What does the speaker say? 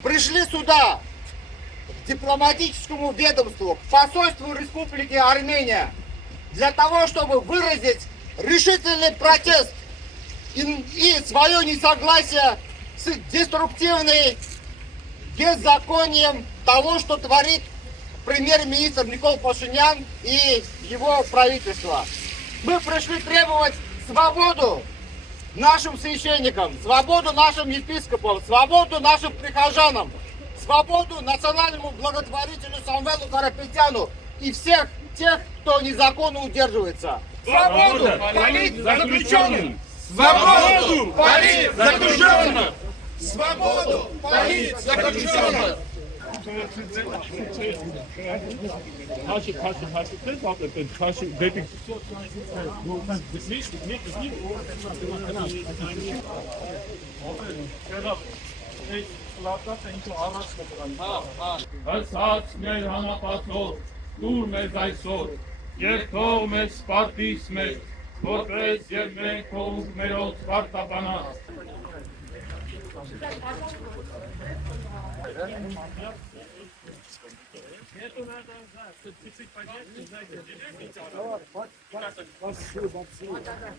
Пришли сюда, к дипломатическому ведомству, к посольству Республики Армения, для того, чтобы выразить решительный протест и свое несогласие с деструктивным беззаконием того, что творит премьер-министр Никол Пашинян и его правительство. Мы пришли требовать свободу нашим священникам, свободу нашим епископам, свободу нашим прихожанам, свободу национальному благотворителю Самвелу Карапетяну и всех тех, кто незаконно удерживается. Свободу политзаключенным! Свободу политзаключенным! Свободу политзаключенным! Ասաց մեր համապատող, դուր մեզ այսօր, և թող մեզ սպարտիս մեզ, որպես և մենք թող մերով սպարտապանած։